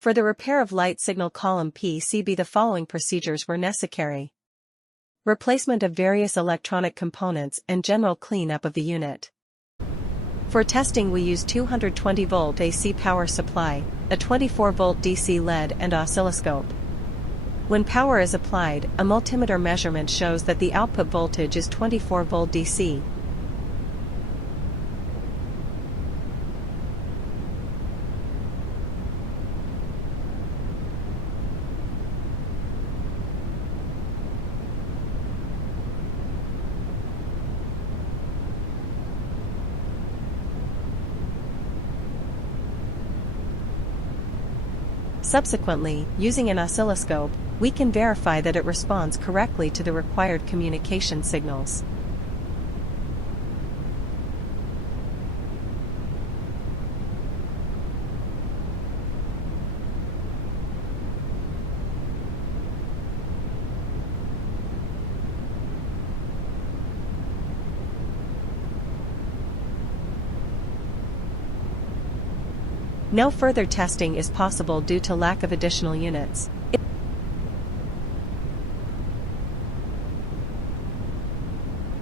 For the repair of light signal column PCB, the following procedures were necessary. Replacement of various electronic components and general cleanup of the unit. For testing we use 220-volt AC power supply, a 24-volt DC LED and oscilloscope. When power is applied, a multimeter measurement shows that the output voltage is 24-volt DC. Subsequently, using an oscilloscope, we can verify that it responds correctly to the required communication signals. No further testing is possible due to lack of additional units. It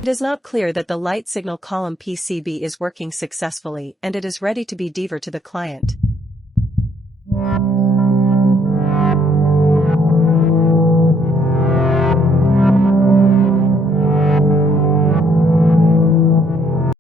is not clear that the light signal column PCB is working successfully and it is ready to be delivered to the client.